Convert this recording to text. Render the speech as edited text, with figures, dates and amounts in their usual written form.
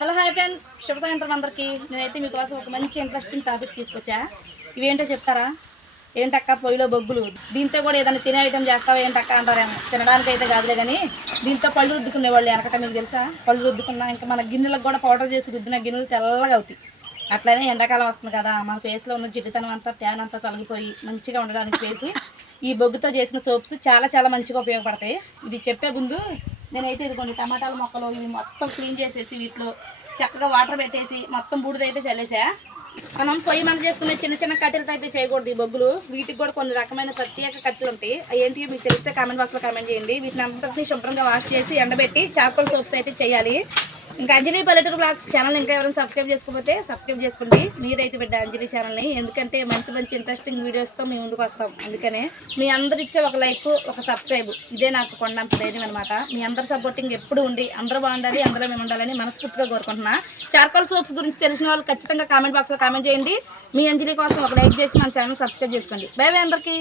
Hello hi friends, శుభ సాయంత్రం అందరికీ. నేనైతే మీకోసం ఒక మంచి ఇంట్రెస్టింగ్ టాపిక్ తీసుకొచ్చా. ఇవేంటో చెప్తారా? ఏంటక్క పొయ్యిలో బొగ్గులు, దీంతో కూడా ఏదైనా తినే ఐటమ్ చేస్తావా ఏంటక్క అంటారేమో. తినడానికి అయితే కాదులే కానీ దీంతో పళ్ళు రుద్దుకునేవాళ్ళు వెనకట. మీకు తెలుసా? పళ్ళు రుద్దుకున్నా ఇంకా మన గిన్నెలకు కూడా పౌడర్ చేసి రుద్దిన గిన్నెలు తెల్లగా అవుతాయి. అట్లనే ఎండాకాలం వస్తుంది కదా, మన ఫేస్లో ఉన్న జిడ్డుతనం అంతా ట్యాన్ అంతా తొలగిపోయి మంచిగా ఉండడానికి ఫేస్ ఈ బొగ్గుతో చేసిన సోప్స్ చాలా చాలా మంచిగా ఉపయోగపడతాయి. ఇది చెప్పే ముందు నేనైతే ఇదిగోండి టమాటాల మొక్కలు ఇవి మొత్తం క్లీన్ చేసేసి వీటిలో చక్కగా వాటర్ పెట్టేసి మొత్తం బూడిదైతే చల్లేసా. మనం పొయ్యి మంట చేసుకునే చిన్న చిన్న కట్టెలతో అయితే చేయకూడదు ఈ బొగ్గులు. వీటికి కూడా కొన్ని రకమైన ప్రత్యేక కట్టెలు ఉంటాయి. అవి ఏంటి మీకు తెలిస్తే కామెంట్ బాక్స్లో కామెంట్ చేయండి. వీటిని అంతటినీ శుభ్రంగా వాష్ చేసి ఎండబెట్టి చార్కోల్ సోప్స్ అయితే చేయాలి. ఇంకా అంజలి పల్లెటూరు బ్లాగ్స్ ఛానల్ ఇంకా ఎవరైనా సబ్స్క్రైబ్ చేసుకోకపోతే సబ్స్క్రైబ్ చేసుకోండి. మీరైతే బిడ్డ అంజలి ఛానల్ని, ఎందుకంటే మంచి మంచి ఇంట్రెస్టింగ్ వీడియోస్తో మేము ముందుకు వస్తాం. అందుకనే మీ అందరు ఇచ్చే ఒక లైక్, ఒక సబ్స్క్రైబ్ ఇదే నాకు కొండంత ధైర్యం అనమాట. మీ అందరు సపోర్టింగ్ ఎప్పుడు ఉండి అందరూ బాగుండాలి, అందరూ మేము ఉండాలని మనస్ఫూర్తిగా కోరుకుంటున్నా. చార్కోల్ సోప్స్ గురించి తెలిసిన వాళ్ళు ఖచ్చితంగా కామెంట్ బాక్స్లో కామెంట్ చేయండి. మీ అంజలి కోసం ఒక లైక్ చేసి మన ఛానల్ సబ్స్క్రైబ్ చేసుకోండి. బై బై అందరికీ.